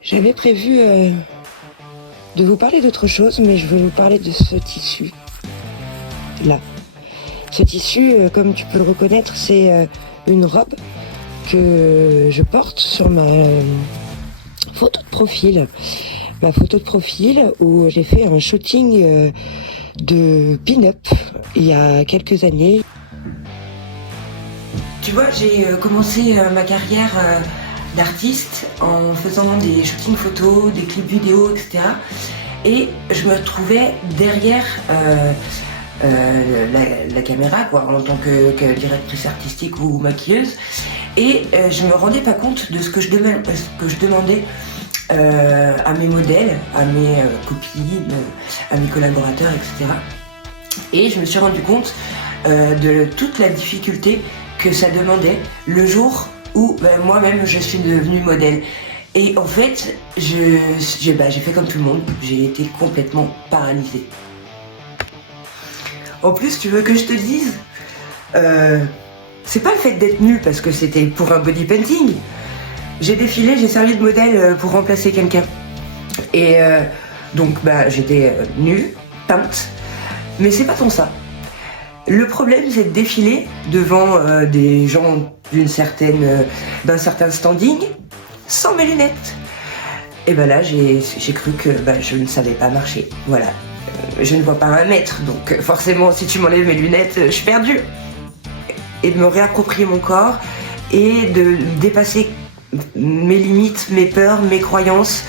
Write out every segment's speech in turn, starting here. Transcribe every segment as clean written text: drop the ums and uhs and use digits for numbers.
J'avais prévu de vous parler d'autre chose, mais je vais vous parler de ce tissu là. Ce tissu, comme tu peux le reconnaître, c'est une robe que je porte sur ma photo de profil. Ma photo de profil où j'ai fait un shooting de pin-up il y a quelques années. Tu vois, j'ai commencé ma carrière d'artiste en faisant des shootings photos, des clips vidéo, etc. Et je me retrouvais derrière la caméra, quoi, en tant que directrice artistique ou maquilleuse. Et je me rendais pas compte de ce que je demandais à mes modèles, à mes copines, à mes collaborateurs, etc. Et je me suis rendu compte de toute la difficulté que ça demandait le jour où moi-même je suis devenue modèle. Et en fait, j'ai fait comme tout le monde, j'ai été complètement paralysée. En plus, tu veux que je te dise, c'est pas le fait d'être nulle parce que c'était pour un body painting. J'ai défilé, j'ai servi de modèle pour remplacer quelqu'un. Et donc j'étais nulle, peinte, mais c'est pas tant ça. Le problème, c'est de défiler devant des gens d'un certain standing sans mes lunettes. Et là, j'ai cru que je ne savais pas marcher. Voilà. Je ne vois pas 1 mètre, donc forcément, si tu m'enlèves mes lunettes, je suis perdue. Et de me réapproprier mon corps et de dépasser mes limites, mes peurs, mes croyances.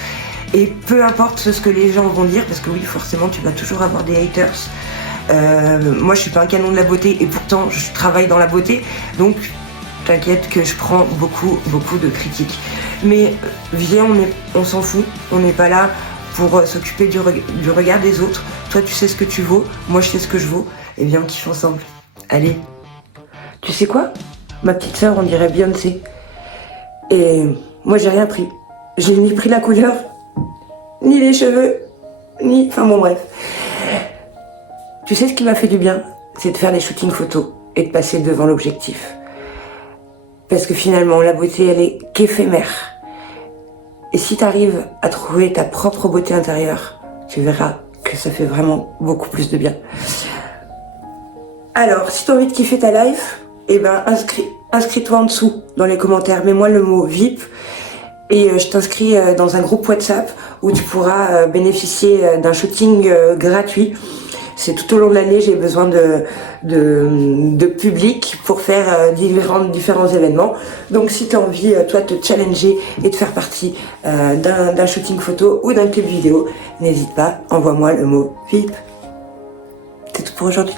Et peu importe ce que les gens vont dire, parce que oui, forcément, tu vas toujours avoir des haters. Moi, je suis pas un canon de la beauté et pourtant, je travaille dans la beauté. Donc, t'inquiète que je prends beaucoup de critiques. Mais viens, on s'en fout. On n'est pas là pour s'occuper du regard des autres. Toi, tu sais ce que tu vaux. Moi, je sais ce que je vaux. Et viens, on kiffe ensemble. Allez. Tu sais quoi? Ma petite sœur, on dirait Beyoncé. Et moi, j'ai rien pris. J'ai ni pris la couleur, ni les cheveux, ni... Enfin bon, bref. Tu sais ce qui m'a fait du bien? C'est de faire des shootings photos et de passer devant l'objectif. Parce que finalement, la beauté, elle est qu'éphémère. Et si tu arrives à trouver ta propre beauté intérieure, tu verras que ça fait vraiment beaucoup plus de bien. Alors, si tu as envie de kiffer ta life, inscris-toi en dessous dans les commentaires. Mets-moi le mot VIP et je t'inscris dans un groupe WhatsApp où tu pourras bénéficier d'un shooting gratuit. C'est tout au long de l'année, j'ai besoin de public pour faire différents événements. Donc si tu as envie, toi, de te challenger et de faire partie d'un shooting photo ou d'un clip vidéo, n'hésite pas, envoie-moi le mot VIP. C'est tout pour aujourd'hui.